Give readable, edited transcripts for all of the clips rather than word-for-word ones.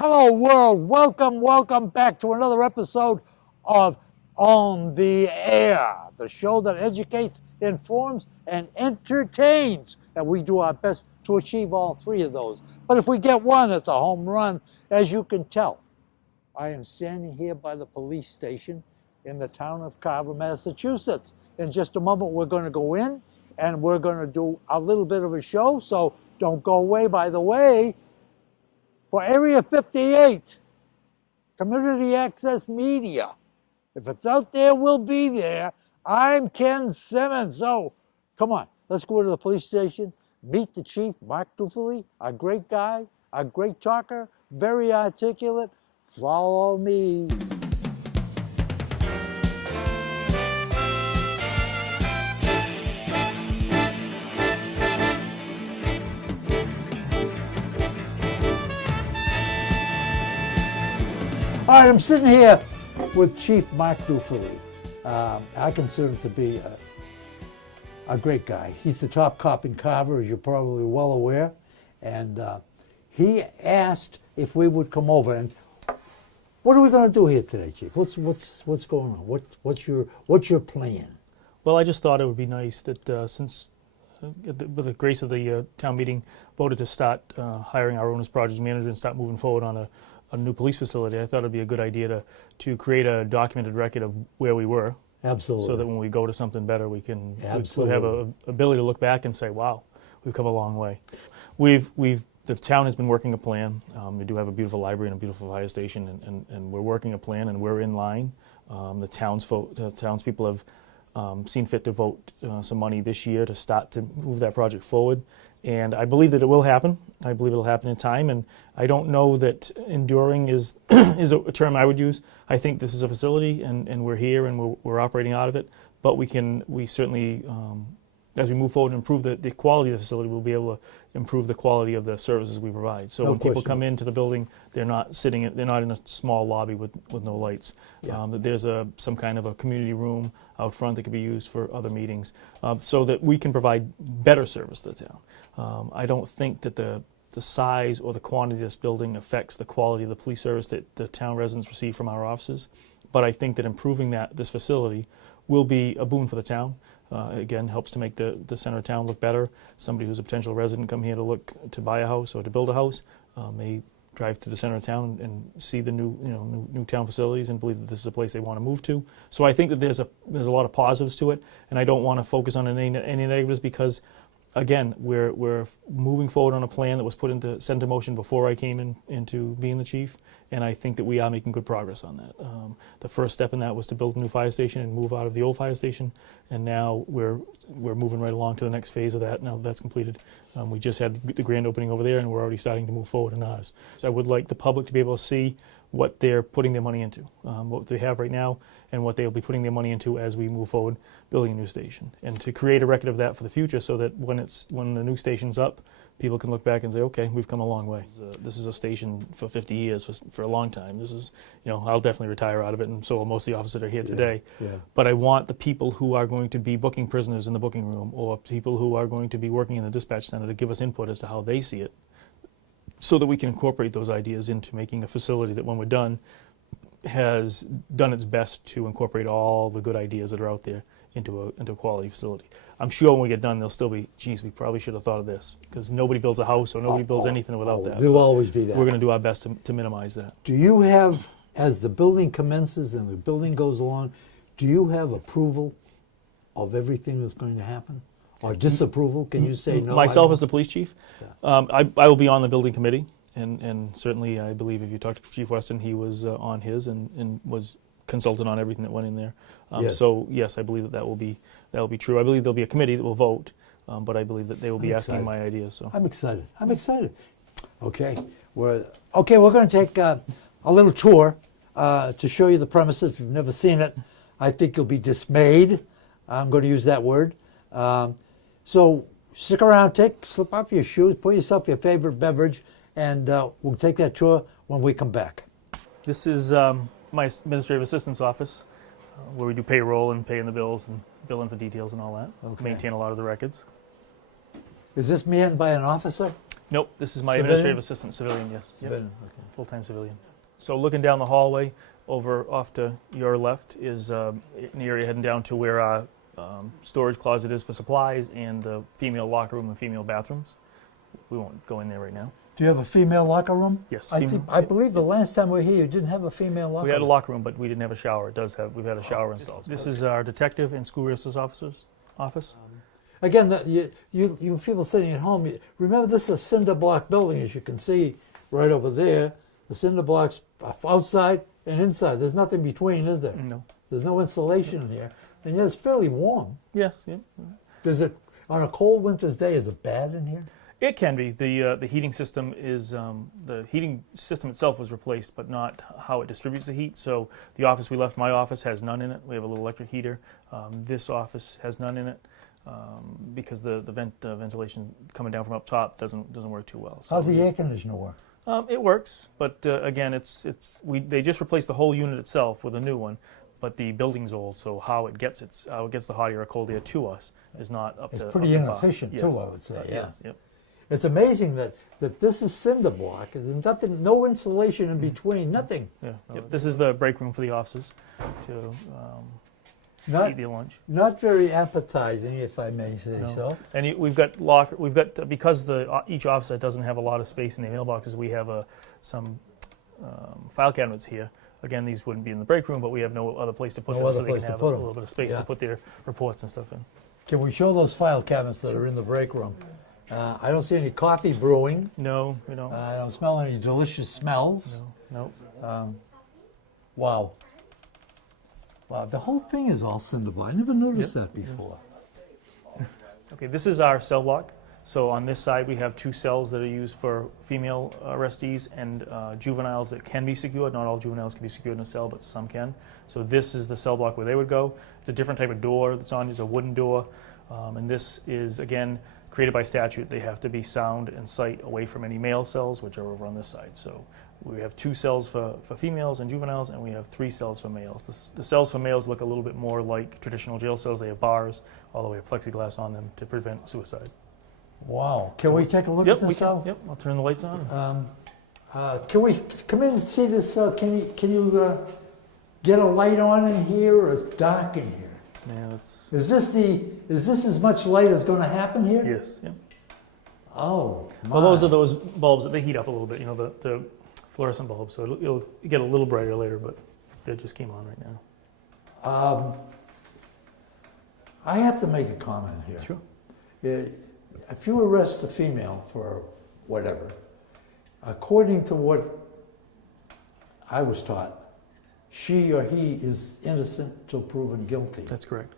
Hello, world. Welcome back to another episode of On the Air, the show that educates, informs, and entertains. And we do our best to achieve all three of those. But if we get one, it's a home run. As you can tell, I am standing here by the police station in the town of Carver, Massachusetts. In just a moment, we're going to go in and we're going to do a little bit of a show. So don't go away. By the way, for Area 58, Community Access Media. If it's out there, we'll be there. I'm Ken Simmons. So come on, let's go to the police station, meet the chief, Mark Dufely, a great guy, a great talker, very articulate. Follow me. All right, I'm sitting here with Chief Mark Dufely. I consider him to be a great guy. He's the top cop in Carver, as you're probably well aware. And he asked if we would come over. And what are we going to do here today, Chief? What's going on? What's your plan? Well, I just thought it would be nice that since, with the grace of the town meeting, voted to start hiring our own as project manager and start moving forward on a new police facility, I thought it'd be a good idea to create a documented record of where we were. Absolutely. So that when we go to something better, we can Absolutely. we have an ability to look back and say, wow, we've come a long way. The town has been working a plan. We do have a beautiful library and a beautiful fire station, and we're working a plan, and we're in line. The townspeople have seen fit to vote some money this year to start to move that project forward. And I believe that it will happen. I believe it'll happen in time. And I don't know that enduring is is a term I would use. I think this is a facility, and we're here, and we're operating out of it. But we certainly, as we move forward and improve the quality of the facility, we'll be able to improve the quality of the services we provide. So when people come into the building, they're not in a small lobby with no lights. Yeah. There's some kind of a community room out front that can be used for other meetings, so that we can provide better service to the town. I don't think that the size or the quantity of this building affects the quality of the police service that the town residents receive from our offices. But I think that improving this facility will be a boon for the town. Again, helps to make the center of town look better. Somebody who's a potential resident come here to buy a house or to build a house may drive to the center of town and see the new town facilities and believe that this is a place they want to move to. So I think that there's a lot of positives to it, and I don't want to focus on any negatives because, again, we're moving forward on a plan that was set into motion before I came into being the chief, and I think that we are making good progress on that. The first step in that was to build a new fire station and move out of the old fire station, and now we're moving right along to the next phase of that. Now that's completed. We just had the grand opening over there, and we're already starting to move forward in ours. So I would like the public to be able to see what they're putting their money into, what they have right now, and what they'll be putting their money into as we move forward building a new station. And to create a record of that for the future so that when the new station's up, people can look back and say, okay, we've come a long way. This is a station for 50 years, for a long time. This is, I'll definitely retire out of it, and so will most of the officers that are here today. Yeah. But I want the people who are going to be booking prisoners in the booking room or people who are going to be working in the dispatch center to give us input as to how they see it, so that we can incorporate those ideas into making a facility that, when we're done, has done its best to incorporate all the good ideas that are out there into a quality facility. I'm sure when we get done, they'll still be, geez, we probably should have thought of this, because nobody builds a house or nobody builds anything without that. There'll always be that. We're going to do our best to minimize that. Do you have, as the building commences and the building goes along, do you have approval of everything that's going to happen? Or disapproval? Can you say no? Myself as the police chief, I will be on the building committee, and certainly I believe if you talk to Chief Weston, he was on his and was consulted on everything that went in there. Yes. So yes, I believe that will be true. I believe there'll be a committee that will vote, but I believe that they will be asking my ideas. So I'm excited. Okay, we're going to take a little tour to show you the premises. If you've never seen it, I think you'll be dismayed. I'm going to use that word. So stick around, slip off your shoes, put yourself your favorite beverage, and we'll take that tour when we come back. This is my administrative assistant's office, where we do payroll and paying the bills and billing for details and all that. Okay. Maintain a lot of the records. Is this manned by an officer? Nope, this is my Civilian? administrative assistant, civilian, yes. Yep. Civilian, okay. full-time civilian. So looking down the hallway, over off to your left is an area heading down to where our storage closet is for supplies and the female locker room and female bathrooms. We won't go in there right now. Do you have a female locker room? Yes. I believe the last time we were here, you didn't have a female locker room. We had a locker room, but we didn't have a shower. We've had a shower installed. This is our detective and school resource officer's office. Again, you people sitting at home, remember this is a cinder block building, as you can see right over there. The cinder blocks are outside and inside. There's nothing between, is there? No. There's no insulation in here. And yet it's fairly warm. Yes. Yeah. Does it, on a cold winter's day, is it bad in here? It can be. The heating system is the heating system itself was replaced, but not how it distributes the heat. So the office we left, my office, has none in it. We have a little electric heater. This office has none in it because the ventilation coming down from up top doesn't work too well. So how's the air conditioner work? It works, but again, they just replaced the whole unit itself with a new one. But the building's old, so how it gets the hot air or cold air to us is not up to. It's pretty up to inefficient par. too, Yes. I would say. Yeah. Yes, yep. It's amazing that this is cinder block. There's nothing, no insulation in between, nothing. Yeah. Yep. This is the break room for the officers to Not, eat their lunch. not very appetizing, if I may say No. so. And we've got because each officer doesn't have a lot of space in their mailboxes. We have some file cabinets here. Again, these wouldn't be in the break room, but we have no other place to put No them, other so they place can to have put a 'em. little bit of space Yeah. to put their reports and stuff in. Can we show those file cabinets that are in the break room? I don't see any coffee brewing. No, we don't. I don't smell any delicious smells. No. Wow. Wow, the whole thing is all cinder block. I never noticed Yep. that before. Okay, this is our cell block. So on this side, we have 2 cells that are used for female arrestees and juveniles that can be secured. Not all juveniles can be secured in a cell, but some can. So this is the cell block where they would go. It's a different type of door that's on. It's a wooden door. And this is, again, created by statute. They have to be sound and sight away from any male cells, which are over on this side. So we have 2 cells for females and juveniles, and we have 3 cells for males. The cells for males look a little bit more like traditional jail cells. They have bars, although we have plexiglass on them to prevent suicide. Wow. Can we take a look Yep, at we this can. cell? Yep, I'll turn the lights on. Can we come in and see this cell? Can you get a light on in here, or it's dark in here? Yeah, that's Is this as much light as going to happen here? yes. Yep. Oh, Well, those my. are those bulbs that they heat up a little bit. You know, the fluorescent bulbs. So it'll get a little brighter later, but they just came on right now. I have to make a comment here. Sure. If you arrest a female for whatever, according to what I was taught, she or he is innocent till proven guilty. That's correct.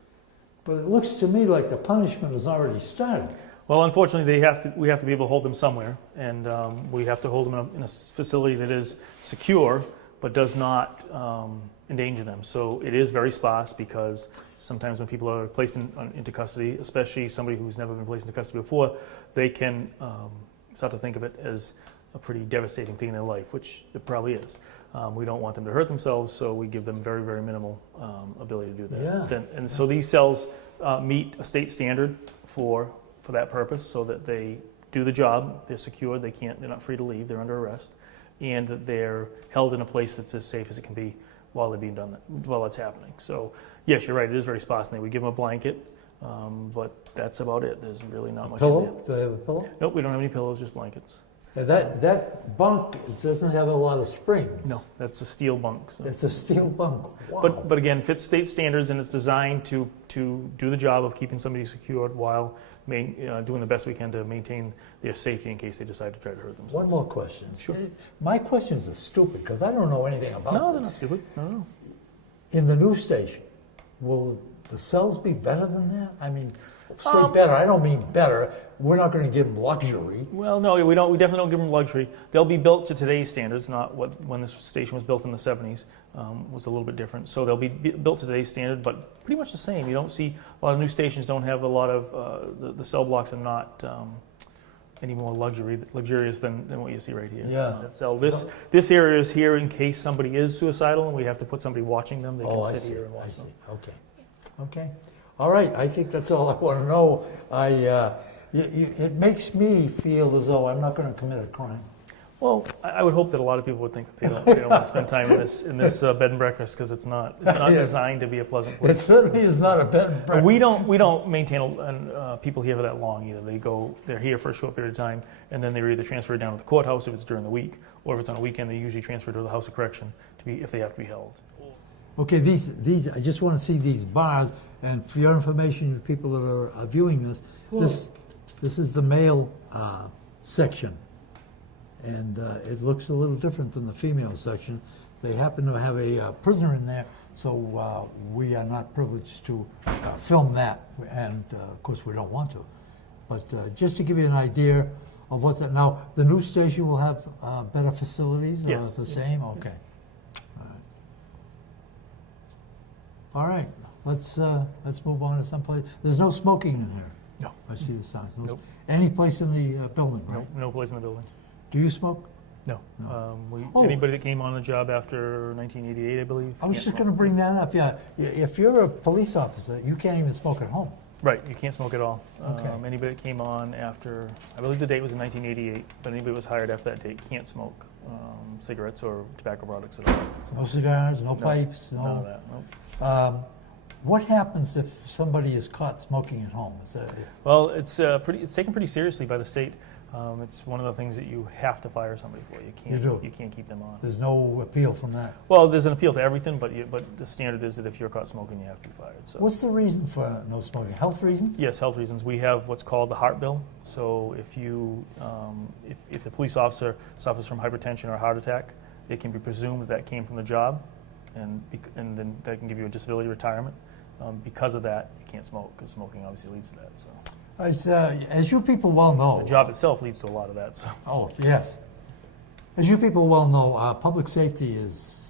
But it looks to me like the punishment has already started. Well, unfortunately, we have to be able to hold them somewhere, and we have to hold them in a facility that is secure, but does not endanger them. So it is very sparse because sometimes when people are placed into custody, especially somebody who's never been placed into custody before, they can start to think of it as a pretty devastating thing in their life, which it probably is. We don't want them to hurt themselves, so we give them very, very minimal ability to do that. Yeah. And so these cells meet a state standard for that purpose, so that they do the job, they're secured, they're not free to leave, they're under arrest, and that they're held in a place that's as safe as it can be while it's happening. So yes, you're right, it is very sparse in there. We give them a blanket, but that's about it. There's really not much in there. Pillow? Do they have a pillow? Nope, we don't have any pillows, just blankets. That bunk, it doesn't have a lot of springs. No, that's a steel bunk. So. It's a steel bunk. Wow. But again, fits state standards, and it's designed to do the job of keeping somebody secured while doing the best we can to maintain their safety in case they decide to try to hurt themselves. One more question. Sure. My questions are stupid because I don't know anything about No, this. they're not stupid. No. In the new station, will the cells be better than that? I mean, say better. I don't mean better. We're not going to give them luxury. Well, no, we don't. We definitely don't give them luxury. They'll be built to today's standards, not when this station was built in the 70s was a little bit different. So they'll be built to today's standard, but pretty much the same. You don't see a lot of new stations don't have a lot of the cell blocks are not any more luxurious than what you see right here. Yeah. So this area is here in case somebody is suicidal and we have to put somebody watching them. They can I sit see. here and watch I see. them. Okay. Okay. All right. I think that's all I want to know. It makes me feel as though I'm not going to commit a crime. Well, I would hope that a lot of people would think that they don't want to spend time in this bed and breakfast, because it's not Yeah. designed to be a pleasant place. It certainly is not a bed and breakfast. We don't maintain people here for that long either. They're here for a short period of time, and then they're either transferred down to the courthouse if it's during the week, or if it's on a weekend, they usually transfer to the House of Correction if they have to be held. Okay, these I just want to see these bars, and for your information, the people that are viewing this is the male section, and it looks a little different than the female section. They happen to have a prisoner in there, so we are not privileged to film that, and of course we don't want to. But just to give you an idea of what that, now the new station will have better facilities. Yes. The same. Okay. All right, let's move on to someplace. There's no smoking in here. No. I see the signs. No, Nope. Any place in the building, right? No place in the building. Do you smoke? No. No. Oh. Anybody that came on the job after 1988, I believe. I was can't just going to bring that up. Yeah, if you're a police officer, you can't even smoke at home. Right, you can't smoke at all. Okay. Anybody that came on after, I believe the date was in 1988, but anybody that was hired after that date can't smoke cigarettes or tobacco products at all. No cigars, no pipes, None of that. Nope. What happens if somebody is caught smoking at home? Is that, Well, it's taken pretty seriously by the state. It's one of the things that you have to fire somebody for. You can't keep them on. there's no appeal from that. Well, there's an appeal to everything, but the standard is that if you're caught smoking, you have to be fired. So. What's the reason for no smoking? Health reasons? Yes, health reasons. We have what's called the heart bill. So if you, if a police officer suffers from hypertension or a heart attack, it can be presumed that came from the job, and then that can give you a disability retirement. Because of that, you can't smoke, because smoking obviously leads to that. So As you people well know, the job itself leads to a lot of that. So. Oh, yes. As you people well know, public safety is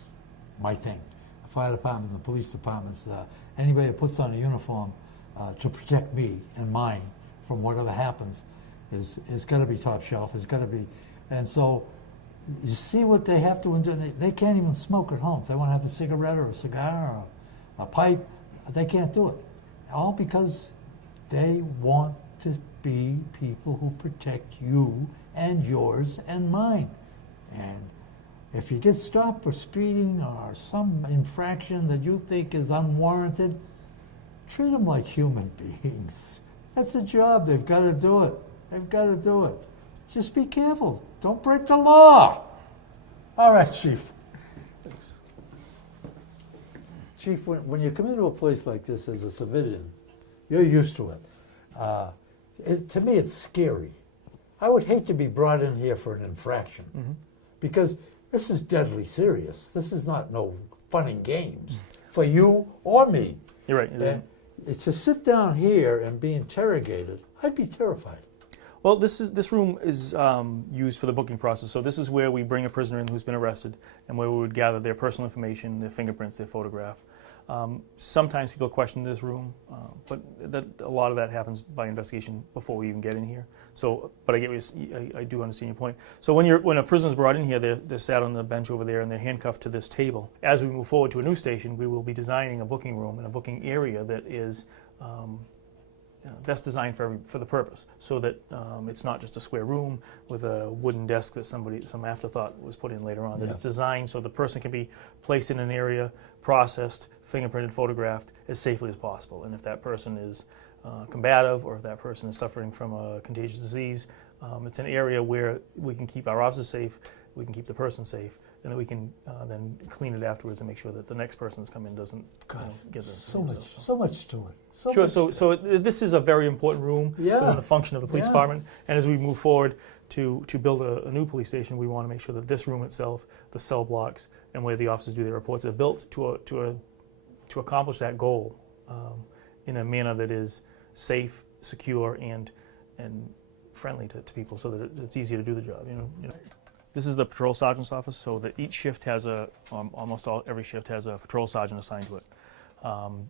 my thing. The fire department, the police departments, anybody that puts on a uniform to protect me and mine from whatever happens is got to be top shelf. It's got to be, and so you see what they have to endure. They can't even smoke at home. If they want to have a cigarette or a cigar or a pipe, they can't do it. All because they want to be people who protect you and yours and mine. And if you get stopped for speeding or some infraction that you think is unwarranted, treat them like human beings. That's a job. They've got to do it. They've got to do it. Just be careful. Don't break the law. All right, Chief. Thanks. Chief, when you come into a place like this as a civilian, you're used to it. To me, it's scary. I would hate to be brought in here for an infraction, because this is deadly serious. This is not no fun and games for you or me. You're right. And to sit down here and be interrogated, I'd be terrified. Well, this room is used for the booking process. So this is where we bring a prisoner in who's been arrested, and where we would gather their personal information, their fingerprints, their photograph. Sometimes people question this room, but a lot of that happens by investigation before we even get in here. So, but I do understand your point. So when a prisoner is brought in here, they're sat on the bench over there and they're handcuffed to this table. As we move forward to a new station, we will be designing a booking room and a booking area that is that's designed for the purpose, so that it's not just a square room with a wooden desk that some afterthought was put in later on. That it's designed so the person can be placed in an area, processed, fingerprinted, photographed as safely as possible. And if that person is combative, or if that person is suffering from a contagious disease, it's an area where we can keep our officers safe, we can keep the person safe, and then we can then clean it afterwards and make sure that the next person that's come in doesn't get the So much to it. Sure. So this is a very important room within the function of the police department. And as we move forward to build a new police station, we want to make sure that this room itself, the cell blocks, and where the officers do their reports are built to accomplish that goal in a manner that is safe, secure, and friendly to people, so that it's easy to do the job. You know. This is the patrol sergeant's office, so that each shift has every shift has a patrol sergeant assigned to it.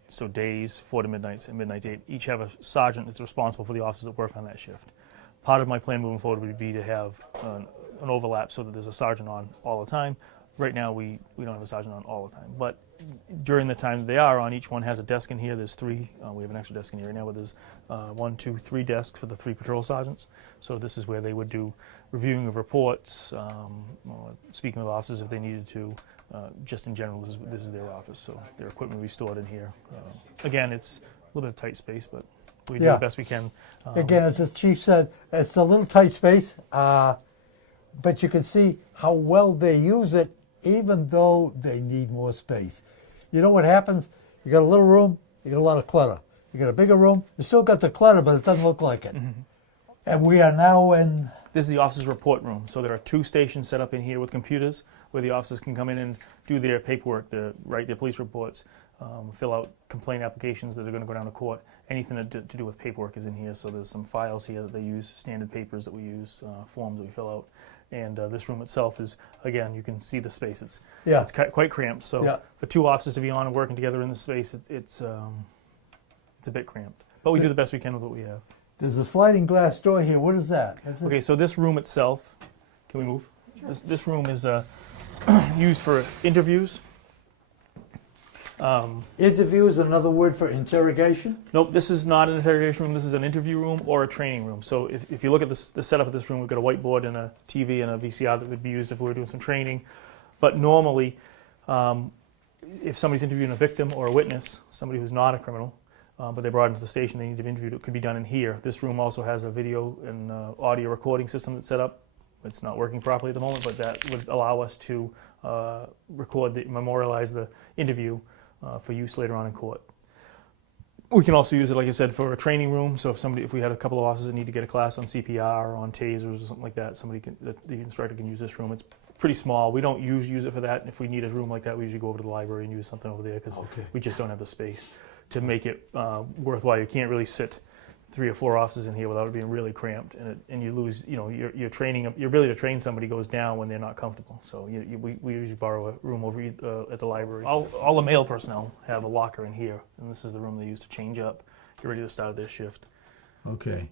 So days, 4 to midnights, and midnight to 8, each have a sergeant that's responsible for the officers that work on that shift. Part of my plan moving forward would be to have an overlap, so that there's a sergeant on all the time. right now we don't have a sergeant on all the time, but during the time they are on, each one has a desk in here. There's three. We have an extra desk in here right now, but there's 1, 2, 3 desks for the 3 patrol sergeants. So this is where they would do reviewing of reports, or speaking with officers if they needed to. Just in general, this is their office, so their equipment will be stored in here. Again, it's a little bit of tight space, but we do the best we can. Again, as the chief said, it's a little tight space, but you can see how well they use it, even though they need more space. You know what happens? You got a little room, you got a lot of clutter. You got a bigger room, you still got the clutter, but it doesn't look like it. Mm-hmm. And we are now in... This is the officers' report room. So there are 2 stations set up in here with computers where the officers can come in and do their paperwork, write their police reports, fill out complaint applications that are going to go down to court. Anything to do with paperwork is in here. So there's some files here that they use, standard papers that we use, forms that we fill out. And this room itself is, again, you can see the space. It's quite cramped. So for 2 officers to be on and working together in this space, it's a bit cramped. But we do the best we can with what we have. There's a sliding glass door here. What is that? Okay, so this room itself, can we move? Sure. This room is used for interviews. Interview is another word for interrogation? Nope, this is not an interrogation room. This is an interview room or a training room. So if you look at the setup of this room, we've got a whiteboard and a TV and a VCR that would be used if we were doing some training. But normally, if somebody's interviewing a victim or a witness, somebody who's not a criminal, but they brought into the station, they need to be interviewed, it could be done in here. This room also has a video and audio recording system that's set up. It's not working properly at the moment, but that would allow us to memorialize the interview for use later on in court. We can also use it, like I said, for a training room. So if we had a couple of officers that need to get a class on CPR or on tasers or something like that, the instructor can use this room. It's pretty small. We don't use it for that. If we need a room like that, we usually go over to the library and use something over there because we just don't have the space to make it worthwhile. You can't really sit 3 or 4 officers in here without it being really cramped, and you lose, your training, your ability to train somebody goes down when they're not comfortable. So we usually borrow a room over at the library. All the male personnel have a locker in here, and this is the room they use to change up, get ready to start their shift. Okay.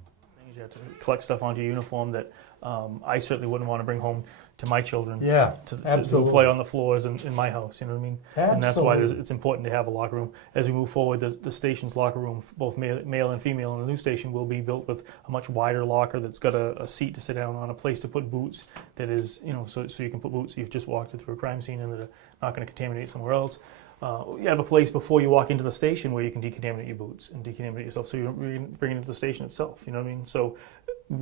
You have to collect stuff onto your uniform that I certainly wouldn't want to bring home to my children to play on the floors in my house, you know what I mean? Absolutely. And that's why it's important to have a locker room. As we move forward, the station's locker room, both male and female in the new station, will be built with a much wider locker that's got a seat to sit down on, a place to put boots that is, so you can put boots you've just walked through a crime scene and that are not going to contaminate somewhere else. You have a place before you walk into the station where you can decontaminate your boots and decontaminate yourself, so you don't bring it into the station itself, you know what I mean? So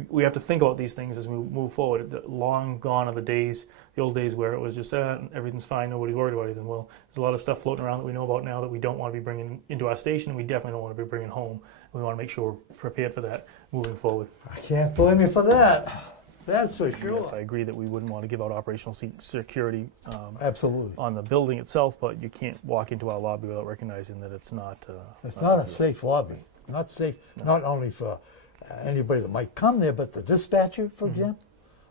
we have to think about these things as we move forward. Long gone are the old days where it was just everything's fine, nobody's worried about anything. Well, there's a lot of stuff floating around that we know about now that we don't want to be bringing into our station, and we definitely don't want to be bringing home. We want to make sure we're prepared for that moving forward. I can't blame you for that. That's for sure. Yes, I agree that we wouldn't want to give out operational security absolutely on the building itself, but you can't walk into our lobby without recognizing that it's not. It's not a safe lobby. Not safe, not only for anybody that might come there, but the dispatcher, for example.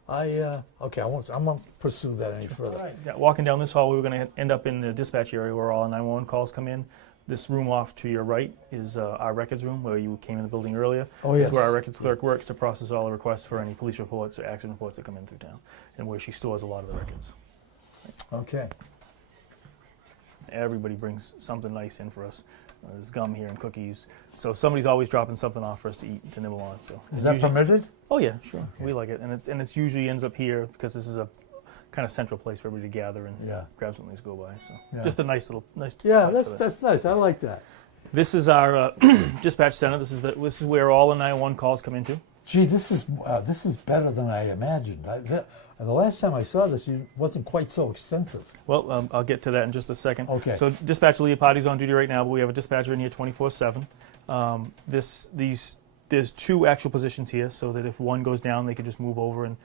I won't pursue that any further. Right. Yeah, walking down this hall, we were going to end up in the dispatch area where all 911 calls come in. This room off to your right is our records room, where you came in the building earlier. Oh, yes. It's where our records clerk works to process all the requests for any police reports or accident reports that come in through town, and where she stores a lot of the records. Okay. Everybody brings something nice in for us. There's gum here and cookies. So somebody's always dropping something off for us to eat, to nibble on. So is that permitted? Oh yeah, sure. Okay. We like it, and it's usually ends up here because this is a kind of central place for everybody to gather and grab something to go by. So just a nice. Yeah, that's nice. I like that. This is our dispatch center. This is where all the 911 calls come into. Gee, this is better than I imagined. The last time I saw this, it wasn't quite so extensive. Well, I'll get to that in just a second. Okay. So Dispatcher Leopardi's on duty right now, but we have a dispatcher in here 24/7. There's 2 actual positions here, so that if one goes down, they can just move over and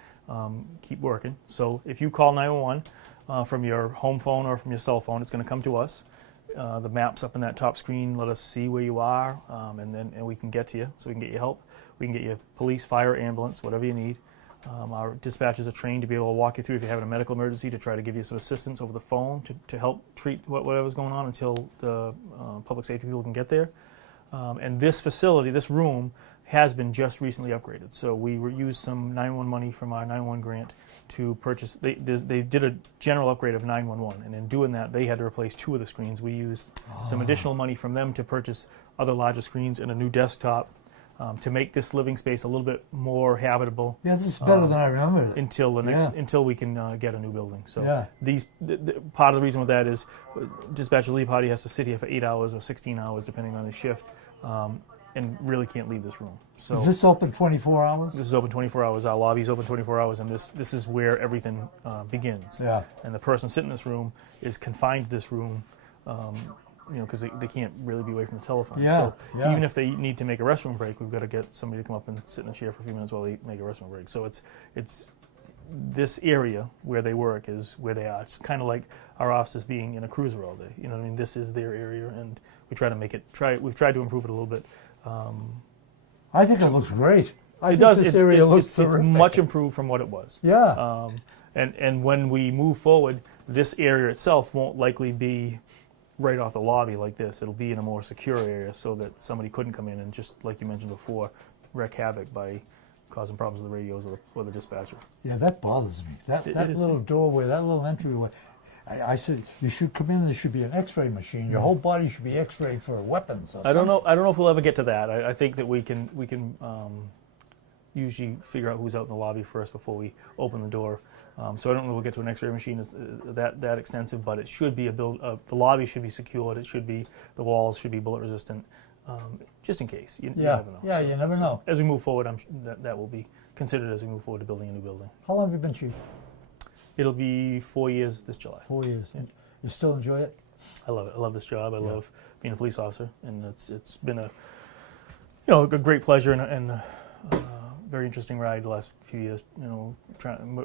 keep working. So if you call 911 from your home phone or from your cell phone, it's going to come to us. The map's up in that top screen. Let us see where you are, and we can get to you, so we can get you help. We can get you police, fire, ambulance, whatever you need. Our dispatchers are trained to be able to walk you through if you're having a medical emergency, to try to give you some assistance over the phone to help treat whatever's going on until the public safety people can get there. And this facility, this room, has been just recently upgraded. So we used some 911 money from our 911 grant to purchase. They did a general upgrade of 911, and in doing that, they had to replace 2 of the screens. We used some additional money from them to purchase other larger screens and a new desktop to make this living space a little bit more habitable. Yeah, this is better than I remember. Until we can get a new building. So Yeah. Part of the reason with that is Dispatcher Lee Party has to sit here for 8 hours or 16 hours depending on his shift, and really can't leave this room. So Is this open 24 hours? this is open 24 hours. Our lobby is open 24 hours, and this is where everything begins. Yeah. And the person sitting in this room is confined to this room, because they can't really be away from the telephone. Yeah, So yeah. even if they need to make a restroom break, we've got to get somebody to come up and sit in a chair for a few minutes while they make a restroom break. So it's this area where they work is where they are. It's kind of like our offices being in a cruiser all day. You know what I mean? This is their area, and we try to make it. We've tried to improve it a little bit. I think it looks great. I think does. this area looks it's terrific. much improved from what it was. Yeah. And when we move forward, this area itself won't likely be right off the lobby like this. It'll be in a more secure area so that somebody couldn't come in and, just like you mentioned before, wreak havoc by causing problems with the radios or the dispatcher. Yeah, that bothers me. That It is. little doorway, that little entryway. I said, you should come in, there should be an x-ray machine. Your whole body should be x-rayed for weapons or I don't know if we'll ever get to that. I think that we can usually figure out who's out in the lobby first before we open the door. So I don't know if we'll get to an x-ray machine that extensive, but it should be the lobby should be secured. The walls should be bullet resistant, just in case. You never know. Yeah, you never know. As we move forward, that will be considered as we move forward to building a new building. How long have you been chief? It'll be 4 years this July. 4 years. Yeah. You still enjoy it? I love it. I love this job. I love being a police officer, and it's been a great pleasure and very interesting ride the last few years.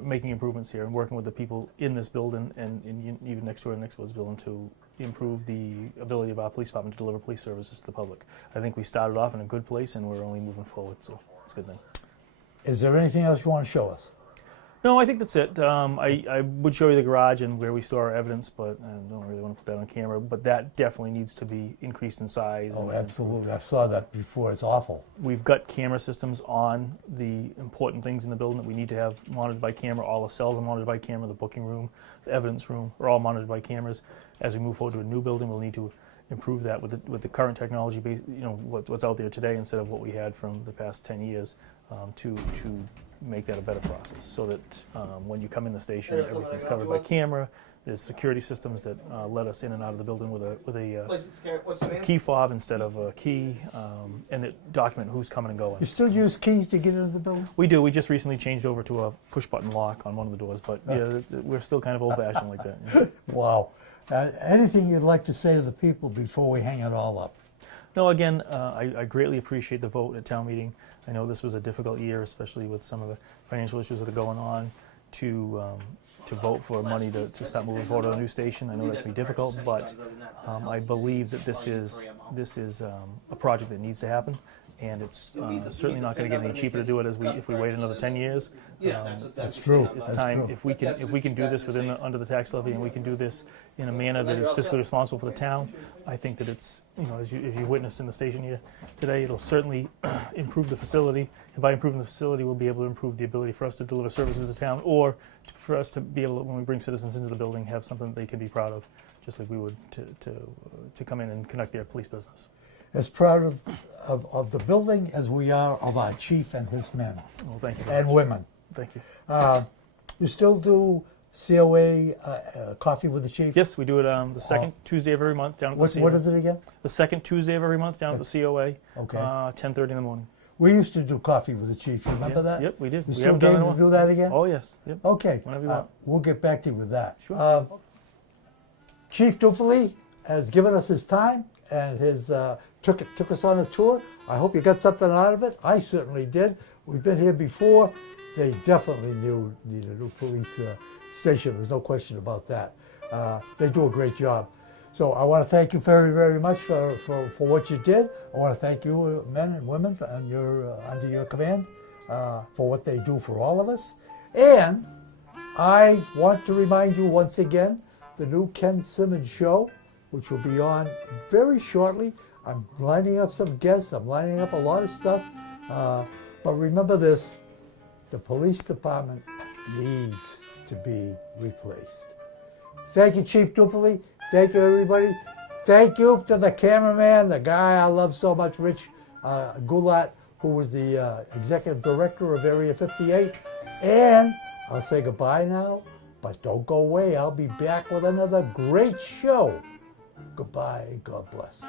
Making improvements here and working with the people in this building and even next door to next building to improve the ability of our police department to deliver police services to the public. I think we started off in a good place, and we're only moving forward, so it's a good thing. Is there anything else you want to show us? No, I think that's it. I would show you the garage and where we store our evidence, but I don't really want to put that on camera. But that definitely needs to be increased in size. Oh, absolutely. I saw that before. It's awful. We've got camera systems on the important things in the building that we need to have monitored by camera. All the cells are monitored by camera. The booking room, the evidence room are all monitored by cameras. As we move forward to a new building, we'll need to improve that with the current technology, what's out there today instead of what we had from the past 10 years, to make that a better process, so that when you come in the station, everything's covered by camera. There's security systems that let us in and out of the building with a key fob instead of a key, and that document who's coming and going. You still use keys to get into the building? We do. We just recently changed over to a push-button lock on one of the doors, but we're still kind of old-fashioned like that. Yeah. Wow. Anything you'd like to say to the people before we hang it all up? No, again, I greatly appreciate the vote at town meeting. I know this was a difficult year, especially with some of the financial issues that are going on, to vote for money to start moving forward on a new station. I know that can be difficult, but I believe that this is a project that needs to happen, and it's certainly not going to get any cheaper to do it if we wait another 10 years. That's true. It's time. If we can do this under the tax levy, and we can do this in a manner that is fiscally responsible for the town, I think that it's, as you witnessed in the station here today, it'll certainly improve the facility, and by improving the facility, we'll be able to improve the ability for us to deliver services to the town, or for us to be able to, when we bring citizens into the building, have something that they can be proud of, just like we would to come in and conduct their police business. As proud of the building as we are of our chief and his men. Well, thank you. And women. Thank you. You still do COA coffee with the chief? Yes, we do it the second Tuesday of every month down at the COA. What is it again? The second Tuesday of every month down at the COA. Okay. 10:30 in the morning. We used to do coffee with the chief. You remember that? Yep, we did. You We still haven't done it game in a to while. do that again? Oh yes. Yep. Okay. Whenever you want. We'll get back to you with that. Sure. Chief Dufali has given us his time and his took us on a tour. I hope you got something out of it. I certainly did. We've been here before. They definitely need a new police station. There's no question about that. They do a great job. So I want to thank you very, very much for what you did. I want to thank you, men and women, under your command, for what they do for all of us. And I want to remind you once again, the new Ken Simmons show, which will be on very shortly. I'm lining up some guests. I'm lining up a lot of stuff. But remember this, the police department needs to be replaced. Thank you, Chief Dupley. Thank you, everybody. Thank you to the cameraman, the guy I love so much, Rich Goulat, who was the executive director of Area 58. And I'll say goodbye now, but don't go away. I'll be back with another great show. Goodbye. God bless.